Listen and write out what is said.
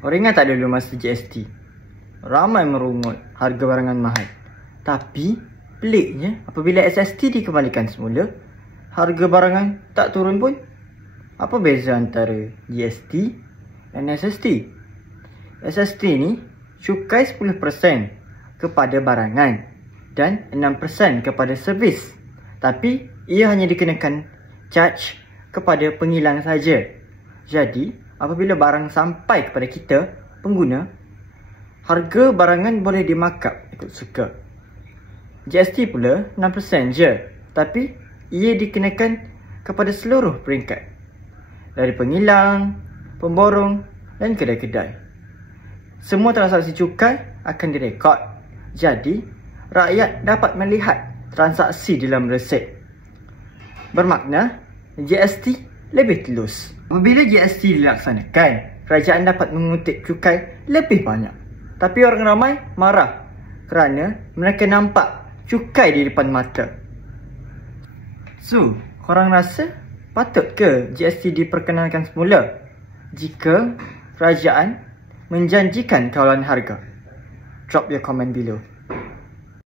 Orang ingat tak dulu masa GST? Ramai merungut harga barangan mahal. Tapi peliknya apabila SST dikembalikan semula, harga barangan tak turun pun. Apa beza antara GST dan SST? SST ni cukai 10% kepada barangan dan 6% kepada servis. Tapi ia hanya dikenakan charge kepada pengilang saja. Jadi apabila barang sampai kepada kita, pengguna, harga barangan boleh dimarkup ikut suka. GST pula 6% je, tapi ia dikenakan kepada seluruh peringkat, dari pengilang, pemborong dan kedai-kedai. Semua transaksi cukai akan direkod. Jadi rakyat dapat melihat transaksi dalam resit. Bermakna GST lebih telus. Apabila GST dilaksanakan, kerajaan dapat mengutip cukai lebih banyak. Tapi orang ramai marah kerana mereka nampak cukai di depan mata. So, korang rasa patut ke GST diperkenalkan semula jika kerajaan menjanjikan kawalan harga? Drop your comment below.